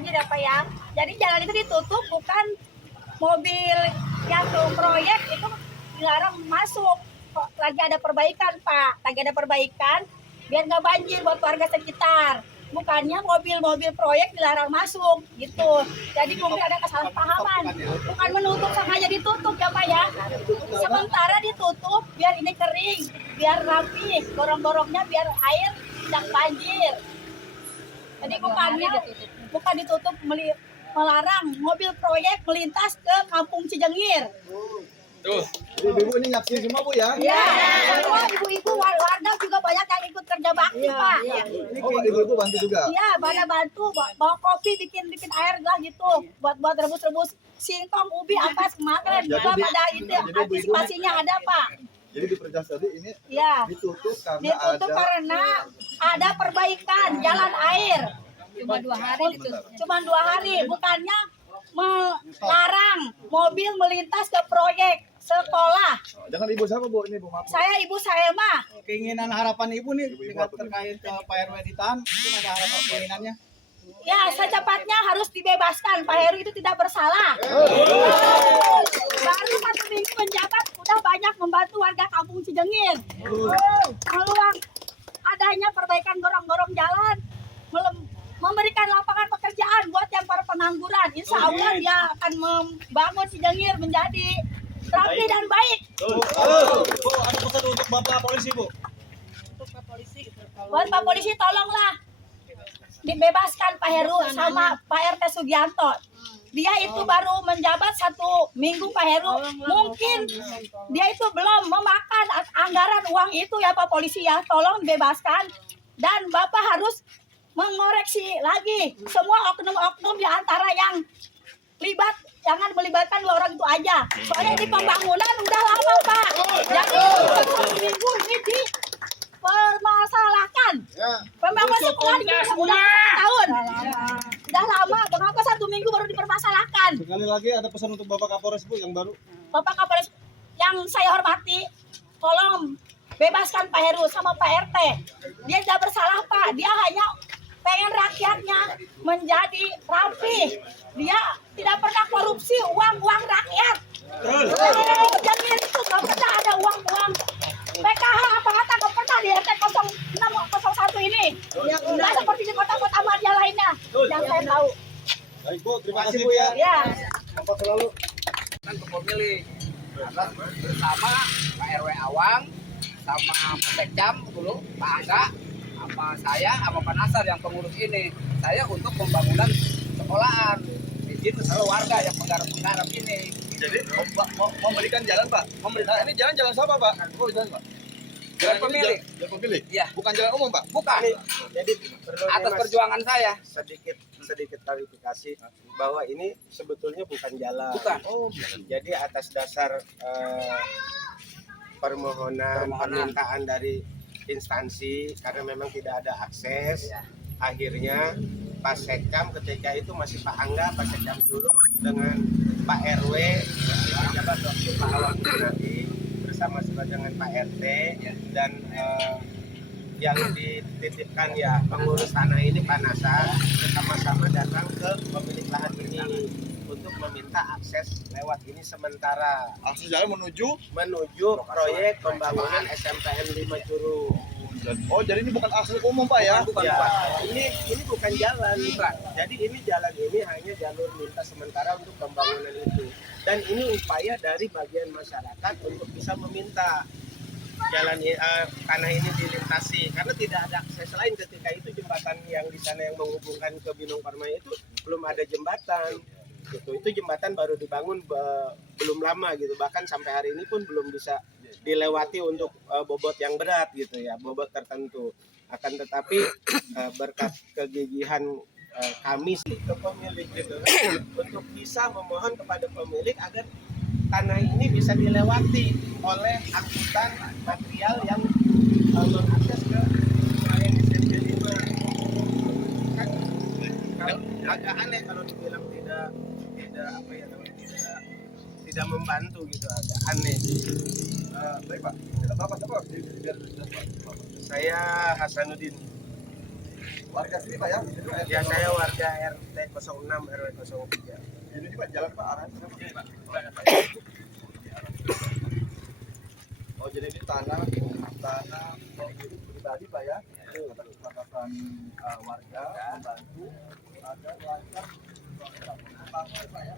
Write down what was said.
banjir ya Pak ya. Jadi jalan itu ditutup, bukan mobil yang ke proyek itu dilarang masuk. Kok lagi ada perbaikan Pak, lagi ada perbaikan biar nggak banjir buat warga sekitar. Bukannya mobil-mobil proyek dilarang masuk gitu. Jadi mungkin ada kesalahpahaman. Bukan menutup sengaja ditutup ya Pak ya. Sementara ditutup biar ini kering, biar rapi, gorong-gorongnya biar air tidak banjir. Jadi bukan ditutup melarang mobil proyek melintas ke Kampung Cijengir. Tuh. Ibu-ibu ini nyaksiin semua Bu ya? Iya, semua ibu-ibu warga juga banyak yang ikut kerja bakti Pak. Oh, ibu-ibu bantu juga? Iya, pada bantu bawa kopi, bikin air lah gitu, buat rebus singkong, ubi apa kemarin juga pada itu antisipasinya ada Pak. Jadi di Perjas tadi ini Ya, ditutup karena ada perbaikan jalan air. Cuma 2 hari ditutup. Cuma 2 hari, bukannya melarang mobil melintas ke proyek sekolah. Jangan ibu siapa Bu? Ini Bu, maaf. Ibu saya mah Keinginan harapan ibu nih dengan terkait ke Pak RW ditahan, mungkin ada harapan keinginannya. ya secepatnya harus dibebaskan. Pak Heru itu tidak bersalah. Baru 1 minggu menjabat sudah banyak membantu warga Kampung Cijengir. Peluang adanya perbaikan gorong-gorong jalan, memberikan lapangan pekerjaan buat yang para pengangguran. Insya Allah dia akan membangun Cijengir menjadi rapi dan baik. Bu, ada pesan untuk Bapak Polisi, Bu? Buat Pak Polisi tolonglah dibebaskan Pak Heru sama Pak RT Sugianto. Dia itu baru menjabat 1 minggu Pak Heru. Mungkin dia itu belum memakan anggaran uang itu ya Pak Polisi ya. Tolong dibebaskan. Dan Bapak harus mengoreksi lagi semua oknum-oknum di antara yang libat. Jangan melibatkan 2 orang itu aja. Soalnya di pembangunan udah lama Pak. Jadi 1 minggu ini dipermasalahkan. Pembangunan sekolah udah tahun. Udah lama. Mengapa 1 minggu baru dipermasalahkan? Sekali lagi ada pesan untuk Bapak Kapolres, Bu, yang baru. Bapak Kapolres yang saya hormati, tolong bebaskan Pak Heru sama Pak RT. Dia tidak bersalah Pak. Dia hanya pengen rakyatnya menjadi rapi. Dia tidak pernah korupsi uang rakyat. Jadi itu nggak pernah ada uang PKH apa-apa nggak pernah di RT 0601 ini. Nggak seperti di kota-kota Madia lainnya yang saya tahu. Baik, Bu, terima kasih, Bu, ya. Ya. Sampai selalu. Kan untuk pemilih karena bersama Pak RW Awang sama Pak Sekjam dulu Pak Angga sama saya sama Pak Nasar yang pengurus ini, saya untuk pembangunan sekolahan izin usaha warga yang penggarap ini. Jadi memberikan jalan Pak. Nah, ini jalan siapa Pak? Oh, jalan Pak. Jalan pemilih. Jalan pemilih. Iya. Bukan jalan umum Pak. Bukan. Jadi Atas perjuangan saya. sedikit klarifikasi bahwa ini sebetulnya bukan jalan. Bukan. Oh, jadi atas dasar permintaan dari instansi karena memang tidak ada akses, akhirnya Pak Sekjam ketika itu masih Pak Angga, Pak Sekjam dulu dengan Pak RW, pejabat waktu Pak Awang nanti bersama dengan Pak RT dan yang dititipkan ya pengurus tanah ini Pak Nasar bersama-sama datang ke pemilik lahan ini untuk meminta akses lewat ini sementara Akses jalan menuju. proyek pembangunan SMPN 5 Curug. Oh, jadi ini bukan akses umum Pak ya? Bukan. Ya, ini bukan jalan. Bukan. Jadi ini jalan ini hanya jalur lintas sementara untuk pembangunan itu. Dan ini upaya dari bagian masyarakat untuk bisa meminta jalan tanah ini dilintasi karena tidak ada akses lain ketika itu jembatan yang di sana yang menghubungkan ke Binong Permai itu belum ada jembatan. Gitu. Itu jembatan baru dibangun belum lama gitu. Bahkan sampai hari ini pun belum bisa dilewati untuk bobot yang berat gitu ya, bobot tertentu. Akan tetapi berkat kegigihan kami ke pemilik gitu untuk bisa memohon kepada pemilik agar tanah ini bisa dilewati oleh angkutan material yang mengakses ke proyek SMP 5. Kan agak aneh kalau dibilang tidak apa ya namanya tidak membantu gitu, agak aneh. Baik Pak, kita Bapak. Saya Hasanuddin. Warga sini Pak ya? Itu RT Ya saya warga RT 06 RW 03. Ini Pak jalan Pak arahnya kenapa? Oh jadi ini tanah pribadi Pak ya? Atas kesepakatan warga membantu agar lancar Pak ya.